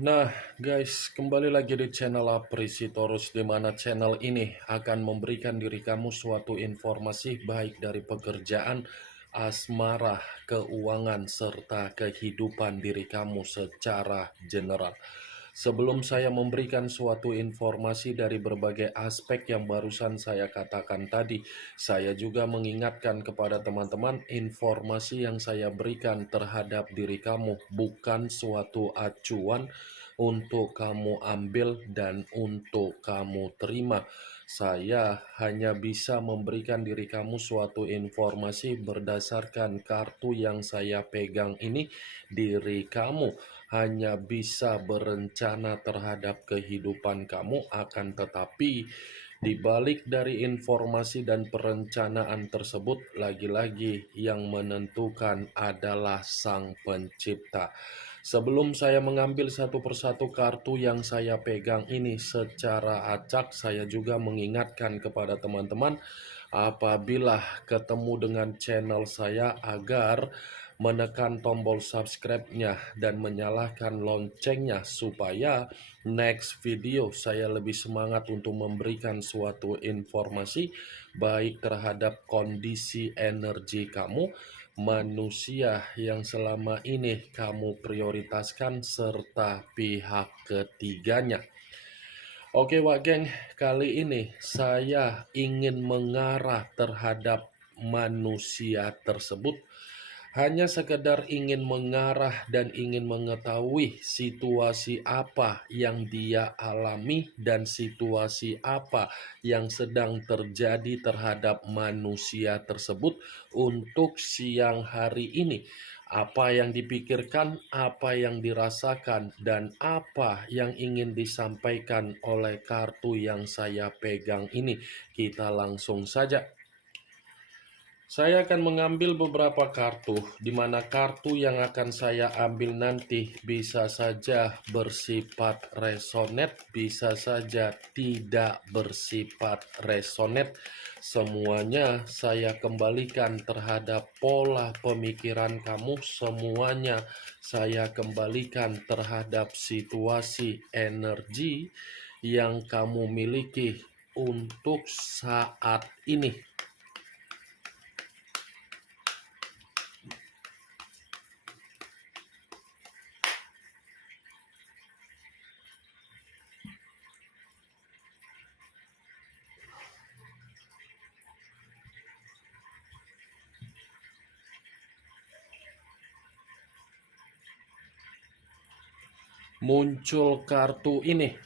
Nah, guys, kembali lagi di channel Aprisitorus, di mana channel ini akan memberikan diri kamu suatu informasi baik dari pekerjaan, asmara, keuangan, serta kehidupan diri kamu secara general. Sebelum saya memberikan suatu informasi dari berbagai aspek yang barusan saya katakan tadi, saya juga mengingatkan kepada teman-teman informasi yang saya berikan terhadap diri kamu bukan suatu acuan untuk kamu ambil dan untuk kamu terima. Saya hanya bisa memberikan diri kamu suatu informasi berdasarkan kartu yang saya pegang ini. Diri kamu hanya bisa berencana terhadap kehidupan kamu, akan tetapi di balik dari informasi dan perencanaan tersebut, lagi-lagi yang menentukan adalah Sang Pencipta. Sebelum saya mengambil satu persatu kartu yang saya pegang ini secara acak, saya juga mengingatkan kepada teman-teman apabila ketemu dengan channel saya agar menekan tombol subscribe-nya dan menyalakan loncengnya supaya next video saya lebih semangat untuk memberikan suatu informasi baik terhadap kondisi energi kamu, manusia yang selama ini kamu prioritaskan, serta pihak ketiganya. Oke Wak Geng, kali ini saya ingin mengarah terhadap manusia tersebut. Hanya sekedar ingin mengarah dan ingin mengetahui situasi apa yang dia alami dan situasi apa yang sedang terjadi terhadap manusia tersebut untuk siang hari ini. Apa yang dipikirkan, apa yang dirasakan, dan apa yang ingin disampaikan oleh kartu yang saya pegang ini. Kita langsung saja. Saya akan mengambil beberapa kartu, di mana kartu yang akan saya ambil nanti bisa saja bersifat resonet, bisa saja tidak bersifat resonet. Semuanya saya kembalikan terhadap pola pemikiran kamu, semuanya saya kembalikan terhadap situasi energi yang kamu miliki untuk saat ini. Muncul kartu ini.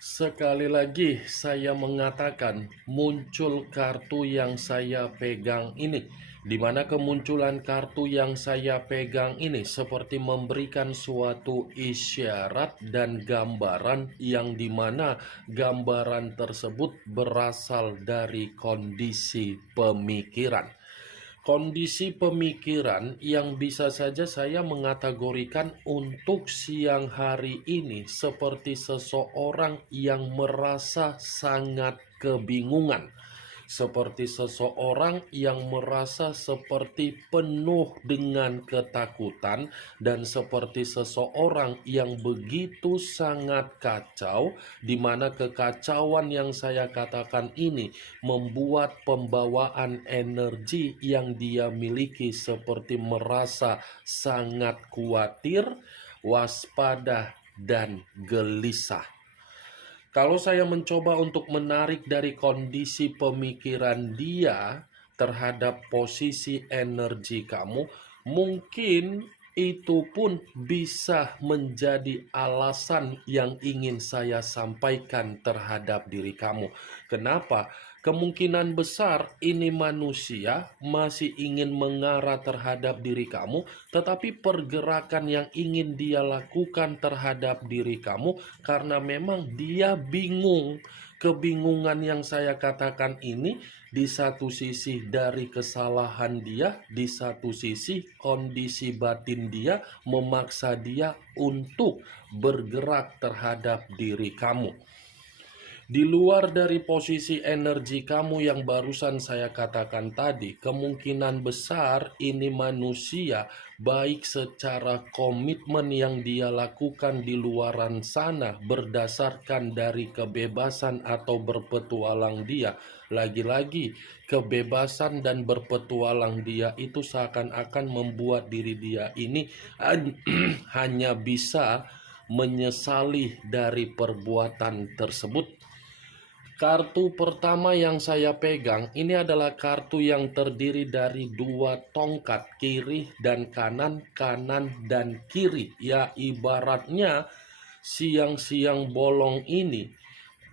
Sekali lagi saya mengatakan muncul kartu yang saya pegang ini, di mana kemunculan kartu yang saya pegang ini seperti memberikan suatu isyarat dan gambaran yang dimana gambaran tersebut berasal dari kondisi pemikiran. Kondisi pemikiran yang bisa saja saya mengategorikan untuk siang hari ini seperti seseorang yang merasa sangat kebingungan, seperti seseorang yang merasa seperti penuh dengan ketakutan, dan seperti seseorang yang begitu sangat kacau, di mana kekacauan yang saya katakan ini membuat pembawaan energi yang dia miliki seperti merasa sangat khawatir, waspada, dan gelisah. Kalau saya mencoba untuk menarik dari kondisi pemikiran dia terhadap posisi energi kamu, mungkin itu pun bisa menjadi alasan yang ingin saya sampaikan terhadap diri kamu. Kenapa? Kemungkinan besar ini manusia masih ingin mengarah terhadap diri kamu, tetapi pergerakan yang ingin dia lakukan terhadap diri kamu karena memang dia bingung. Kebingungan yang saya katakan ini di satu sisi dari kesalahan dia, di satu sisi kondisi batin dia memaksa dia untuk bergerak terhadap diri kamu. Di luar dari posisi energi kamu yang barusan saya katakan tadi, kemungkinan besar ini manusia, baik secara komitmen yang dia lakukan di luaran sana berdasarkan dari kebebasan atau berpetualang dia. Lagi-lagi, kebebasan dan berpetualang dia itu seakan-akan membuat diri dia ini hanya bisa menyesali dari perbuatan tersebut. Kartu pertama yang saya pegang ini adalah kartu yang terdiri dari dua tongkat, kiri dan kanan, kanan dan kiri. Ya, ibaratnya siang-siang bolong ini,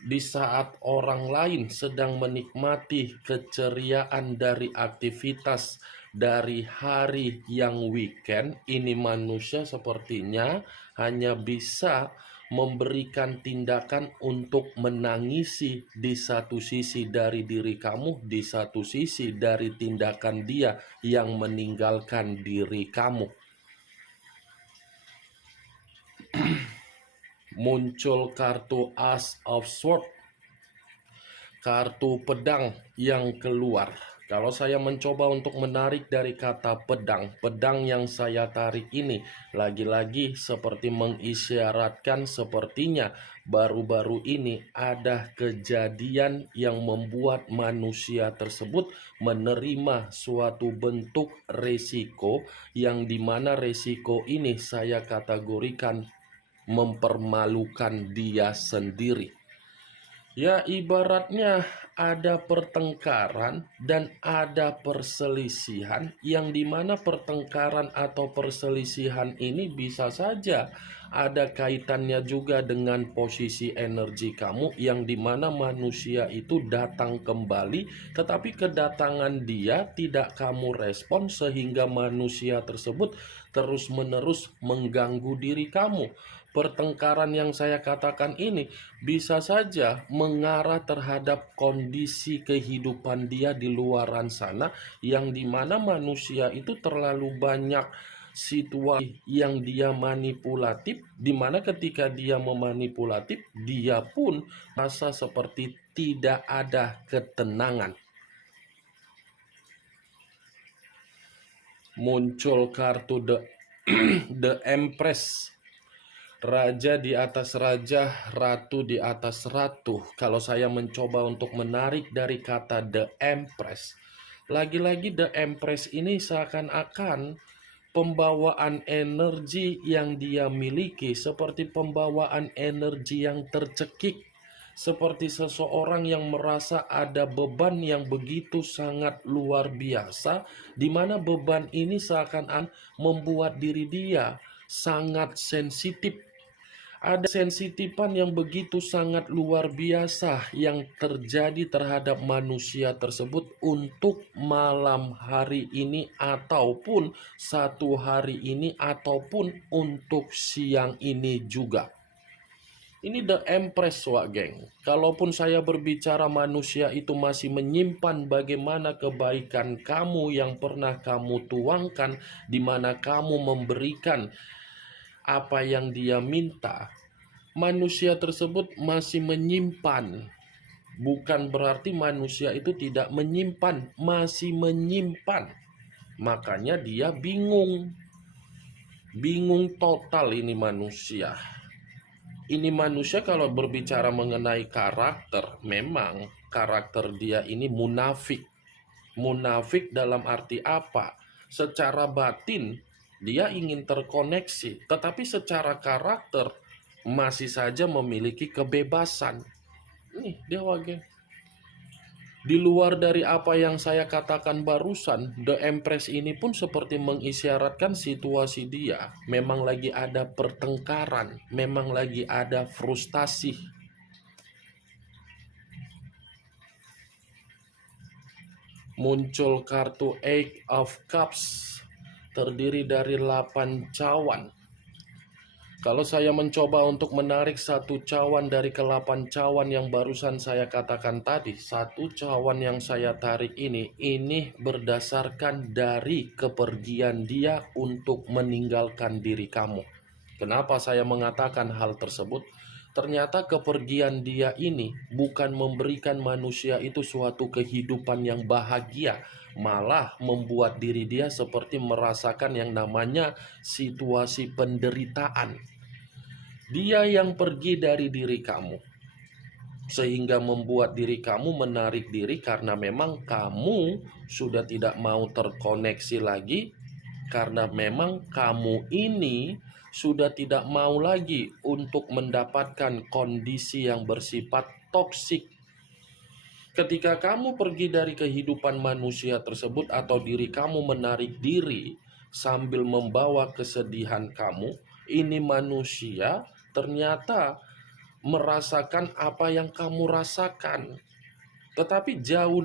di saat orang lain sedang menikmati keceriaan dari aktivitas dari hari yang weekend, ini manusia sepertinya hanya bisa memberikan tindakan untuk menangisi di satu sisi dari diri kamu, di satu sisi dari tindakan dia yang meninggalkan diri kamu. Muncul kartu Ace of Swords, kartu pedang yang keluar. Kalau saya mencoba untuk menarik dari kata pedang, pedang yang saya tarik ini lagi-lagi seperti mengisyaratkan sepertinya baru-baru ini ada kejadian yang membuat manusia tersebut menerima suatu bentuk resiko, yang dimana resiko ini saya kategorikan mempermalukan dia sendiri. Ya, ibaratnya ada pertengkaran dan ada perselisihan, yang dimana pertengkaran atau perselisihan ini bisa saja ada kaitannya juga dengan posisi energi kamu, yang dimana manusia itu datang kembali, tetapi kedatangan dia tidak kamu respon sehingga manusia tersebut terus-menerus mengganggu diri kamu. Pertengkaran yang saya katakan ini bisa saja mengarah terhadap kondisi kehidupan dia di luaran sana, yang dimana manusia itu terlalu banyak situasi yang dia manipulatif, dimana ketika dia memanipulatif, dia pun merasa seperti tidak ada ketenangan. Muncul kartu The Empress, raja di atas raja, ratu di atas ratu. Kalau saya mencoba untuk menarik dari kata The Empress, lagi-lagi The Empress ini seakan-akan pembawaan energi yang dia miliki seperti pembawaan energi yang tercekik, seperti seseorang yang merasa ada beban yang begitu sangat luar biasa, di mana beban ini seakan-akan membuat diri dia sangat sensitif. Ada sensitifan yang begitu sangat luar biasa yang terjadi terhadap manusia tersebut untuk malam hari ini, ataupun satu hari ini, ataupun untuk siang ini juga. Ini The Empress, wak geng. Kalaupun saya berbicara manusia itu masih menyimpan bagaimana kebaikan kamu yang pernah kamu tuangkan, di mana kamu memberikan apa yang dia minta, manusia tersebut masih menyimpan. Bukan berarti manusia itu tidak menyimpan, masih menyimpan. Makanya dia bingung. Bingung total ini manusia. Ini manusia kalau berbicara mengenai karakter, memang karakter dia ini munafik. Munafik dalam arti apa? Secara batin dia ingin terkoneksi, tetapi secara karakter masih saja memiliki kebebasan. Nih dia wage. Di luar dari apa yang saya katakan barusan, The Empress ini pun seperti mengisyaratkan situasi dia memang lagi ada pertengkaran, memang lagi ada frustasi. Muncul kartu Eight of Cups, terdiri dari 8 cawan. Kalau saya mencoba untuk menarik satu cawan dari ke-8 cawan yang barusan saya katakan tadi, satu cawan yang saya tarik ini berdasarkan dari kepergian dia untuk meninggalkan diri kamu. Kenapa saya mengatakan hal tersebut? ternyata kepergian dia ini bukan memberikan manusia itu suatu kehidupan yang bahagia, malah membuat diri dia seperti merasakan yang namanya situasi penderitaan. Dia yang pergi dari diri kamu, sehingga membuat diri kamu menarik diri karena memang kamu sudah tidak mau terkoneksi lagi, karena memang kamu ini sudah tidak mau lagi untuk mendapatkan kondisi yang bersifat toksik. Ketika kamu pergi dari kehidupan manusia tersebut atau diri kamu menarik diri sambil membawa kesedihan kamu, ini manusia ternyata merasakan apa yang kamu rasakan. Tetapi jauh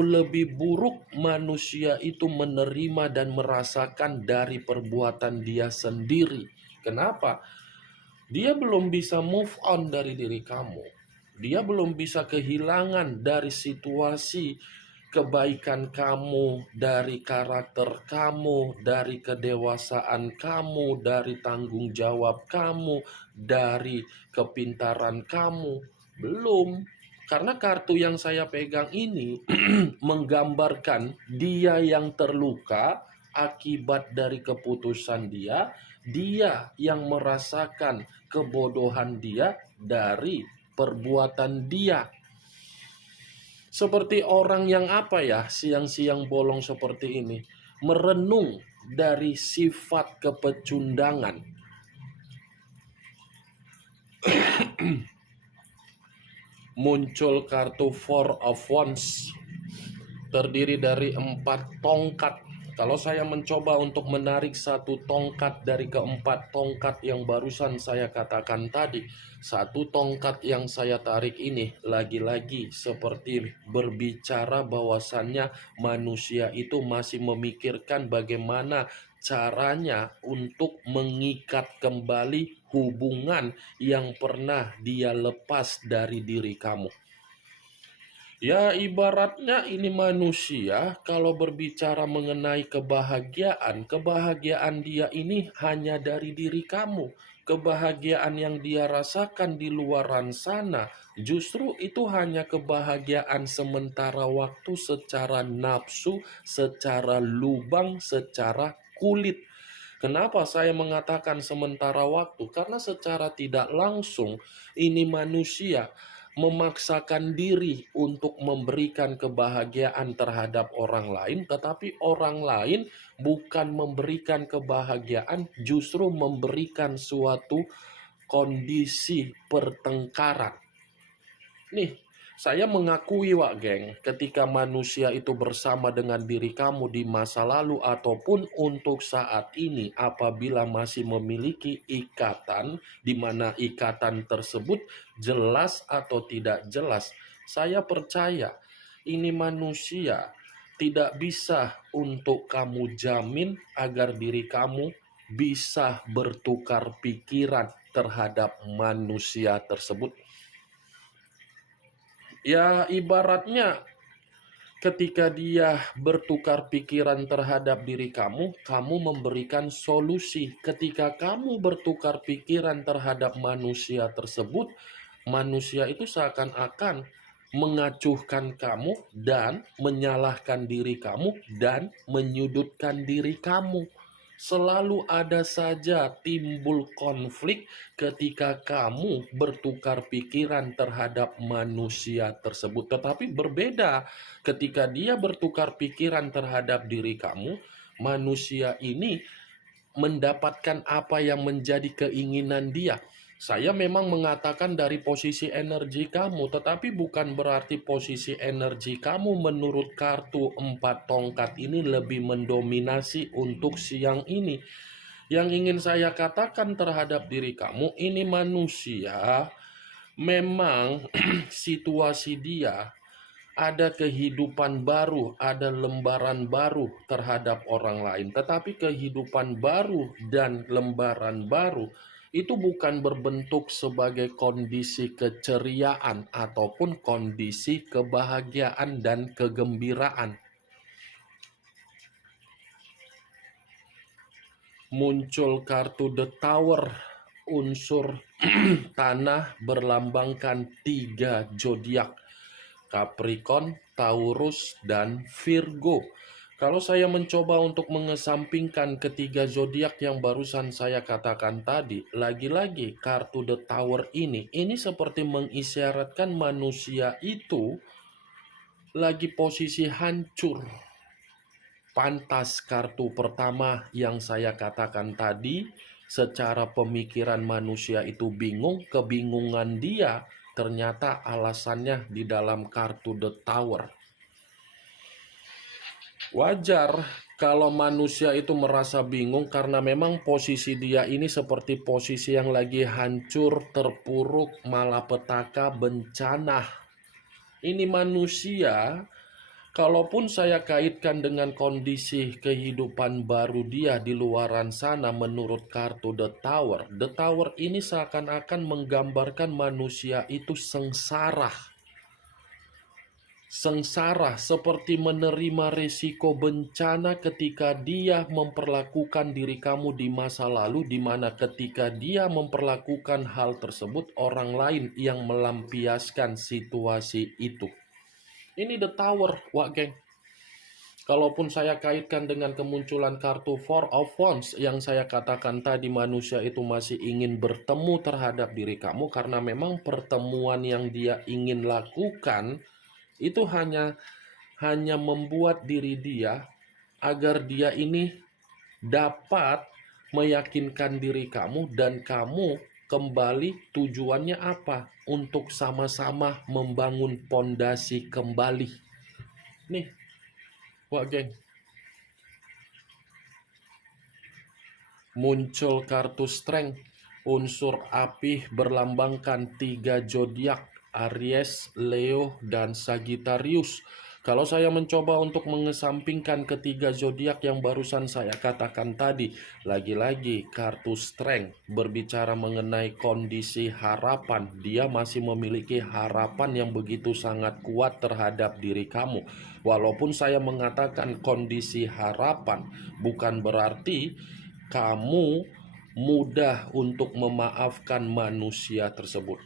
lebih buruk manusia itu menerima dan merasakan dari perbuatan dia sendiri. Kenapa? Dia belum bisa move on dari diri kamu. Dia belum bisa kehilangan dari situasi kebaikan kamu, dari karakter kamu, dari kedewasaan kamu, dari tanggung jawab kamu, dari kepintaran kamu. Belum. Karena kartu yang saya pegang ini menggambarkan dia yang terluka akibat dari keputusan dia, dia yang merasakan kebodohan dia dari perbuatan dia. Seperti orang yang apa ya, siang-siang bolong seperti ini, merenung dari sifat kepecundangan. Muncul kartu Four of Wands, terdiri dari 4 tongkat. Kalau saya mencoba untuk menarik satu tongkat dari keempat tongkat yang barusan saya katakan tadi, satu tongkat yang saya tarik ini lagi-lagi seperti berbicara bahwasannya manusia itu masih memikirkan bagaimana caranya untuk mengikat kembali hubungan yang pernah dia lepas dari diri kamu. Ya, ibaratnya ini manusia kalau berbicara mengenai kebahagiaan dia ini hanya dari diri kamu. Kebahagiaan yang dia rasakan di luaran sana justru itu hanya kebahagiaan sementara waktu secara nafsu, secara lubang, secara kulit. Kenapa saya mengatakan sementara waktu? Karena secara tidak langsung ini manusia memaksakan diri untuk memberikan kebahagiaan terhadap orang lain, tetapi orang lain bukan memberikan kebahagiaan, justru memberikan suatu kondisi pertengkaran. Nih, saya mengakui Wak Geng, ketika manusia itu bersama dengan diri kamu di masa lalu ataupun untuk saat ini, apabila masih memiliki ikatan, di mana ikatan tersebut jelas atau tidak jelas, saya percaya ini manusia tidak bisa untuk kamu jamin agar diri kamu bisa bertukar pikiran terhadap manusia tersebut. Ya, ibaratnya ketika dia bertukar pikiran terhadap diri kamu, kamu memberikan solusi. Ketika kamu bertukar pikiran terhadap manusia tersebut, manusia itu seakan-akan mengacuhkan kamu dan menyalahkan diri kamu dan menyudutkan diri kamu. Selalu ada saja timbul konflik ketika kamu bertukar pikiran terhadap manusia tersebut. Tetapi berbeda ketika dia bertukar pikiran terhadap diri kamu, manusia ini mendapatkan apa yang menjadi keinginan dia. Saya memang mengatakan dari posisi energi kamu, tetapi bukan berarti posisi energi kamu menurut kartu 4 tongkat ini lebih mendominasi untuk siang ini. Yang ingin saya katakan terhadap diri kamu, ini manusia memang situasi dia ada kehidupan baru, ada lembaran baru terhadap orang lain. Tetapi kehidupan baru dan lembaran baru itu bukan berbentuk sebagai kondisi keceriaan ataupun kondisi kebahagiaan dan kegembiraan. Muncul kartu The Tower, unsur Tanah berlambangkan 3 zodiak, Capricorn, Taurus, dan Virgo. Kalau saya mencoba untuk mengesampingkan ketiga zodiak yang barusan saya katakan tadi, lagi-lagi kartu The Tower ini seperti mengisyaratkan manusia itu lagi posisi hancur. Pantas kartu pertama yang saya katakan tadi, secara pemikiran manusia itu bingung, kebingungan dia ternyata alasannya di dalam kartu The Tower. Wajar kalau manusia itu merasa bingung karena memang posisi dia ini seperti posisi yang lagi hancur, terpuruk, malapetaka, bencana. Ini manusia, kalaupun saya kaitkan dengan kondisi kehidupan baru dia di luaran sana menurut kartu The Tower ini seakan-akan menggambarkan manusia itu sengsara. Sengsara seperti menerima resiko bencana ketika dia memperlakukan diri kamu di masa lalu, di mana ketika dia memperlakukan hal tersebut, orang lain yang melampiaskan situasi itu. Ini The Tower, wak geng. Kalaupun saya kaitkan dengan kemunculan kartu Four of Wands yang saya katakan tadi, manusia itu masih ingin bertemu terhadap diri kamu karena memang pertemuan yang dia ingin lakukan itu hanya membuat diri dia agar dia ini dapat meyakinkan diri kamu dan kamu kembali. Tujuannya apa? Untuk sama-sama membangun pondasi kembali. Nih, wak geng. Muncul kartu Strength, unsur api berlambangkan 3 zodiak, Aries, Leo, dan Sagittarius. Kalau saya mencoba untuk mengesampingkan ketiga zodiak yang barusan saya katakan tadi, lagi-lagi kartu Strength berbicara mengenai kondisi harapan. Dia masih memiliki harapan yang begitu sangat kuat terhadap diri kamu. Walaupun saya mengatakan kondisi harapan, bukan berarti kamu mudah untuk memaafkan manusia tersebut.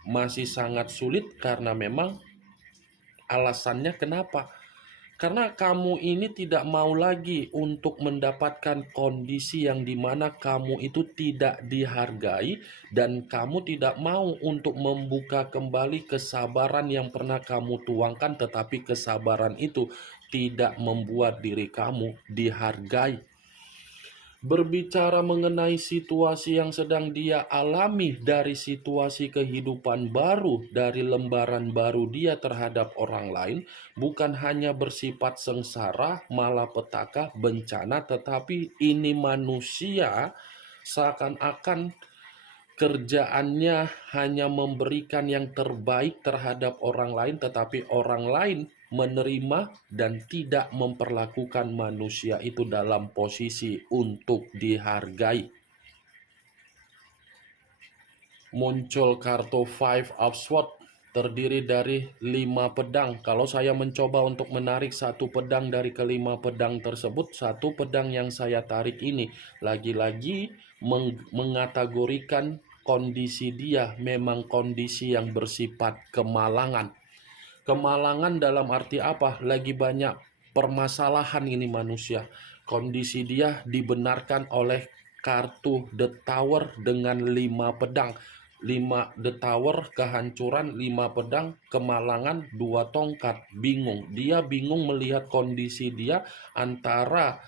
Masih sangat sulit karena memang alasannya kenapa? Karena kamu ini tidak mau lagi untuk mendapatkan kondisi yang dimana kamu itu tidak dihargai, dan kamu tidak mau untuk membuka kembali kesabaran yang pernah kamu tuangkan, tetapi kesabaran itu tidak membuat diri kamu dihargai. Berbicara mengenai situasi yang sedang dia alami dari situasi kehidupan baru, dari lembaran baru dia terhadap orang lain, bukan hanya bersifat sengsara, malapetaka, bencana, tetapi ini manusia seakan-akan kerjaannya hanya memberikan yang terbaik terhadap orang lain, tetapi orang lain menerima dan tidak memperlakukan manusia itu dalam posisi untuk dihargai. Muncul kartu Five of Swords, terdiri dari 5 pedang. Kalau saya mencoba untuk menarik satu pedang dari kelima pedang tersebut, satu pedang yang saya tarik ini lagi-lagi mengategorikan kondisi dia memang kondisi yang bersifat kemalangan. Kemalangan dalam arti apa? Lagi banyak permasalahan ini manusia. Kondisi dia dibenarkan oleh kartu The Tower dengan 5 pedang. 5 The Tower, kehancuran, 5 pedang, kemalangan, 2 tongkat. Bingung. Dia bingung melihat kondisi dia antara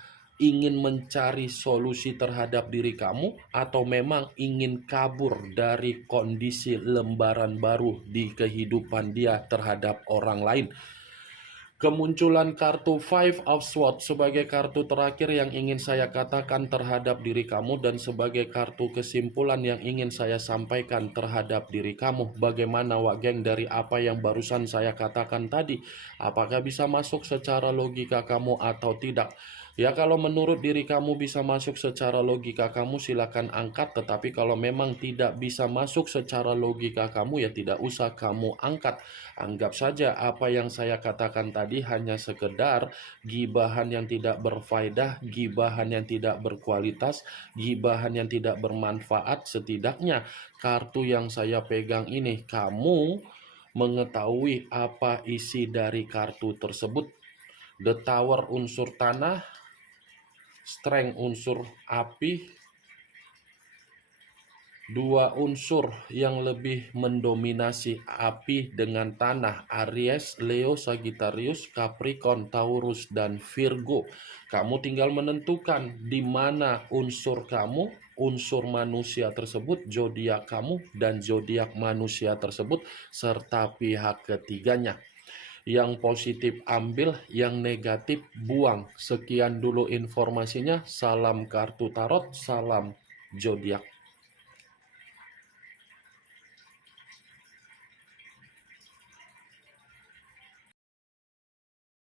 ingin mencari solusi terhadap diri kamu atau memang ingin kabur dari kondisi lembaran baru di kehidupan dia terhadap orang lain. Kemunculan kartu Five of Swords sebagai kartu terakhir yang ingin saya katakan terhadap diri kamu dan sebagai kartu kesimpulan yang ingin saya sampaikan terhadap diri kamu. Bagaimana wak geng dari apa yang barusan saya katakan tadi? Apakah bisa masuk secara logika kamu atau tidak? Ya kalau menurut diri kamu bisa masuk secara logika kamu silakan angkat, tetapi kalau memang tidak bisa masuk secara logika kamu ya tidak usah kamu angkat. Anggap saja apa yang saya katakan tadi hanya sekedar gibahan yang tidak berfaedah, gibahan yang tidak berkualitas, gibahan yang tidak bermanfaat. Setidaknya kartu yang saya pegang ini kamu mengetahui apa isi dari kartu tersebut. The Tower unsur tanah, Strength unsur api, dua unsur yang lebih mendominasi api dengan tanah, Aries, Leo, Sagittarius, Capricorn, Taurus, dan Virgo. Kamu tinggal menentukan di mana unsur kamu, unsur manusia tersebut, zodiak kamu, dan zodiak manusia tersebut, serta pihak ketiganya. Yang positif ambil, yang negatif buang. Sekian dulu informasinya. Salam kartu tarot, salam zodiak.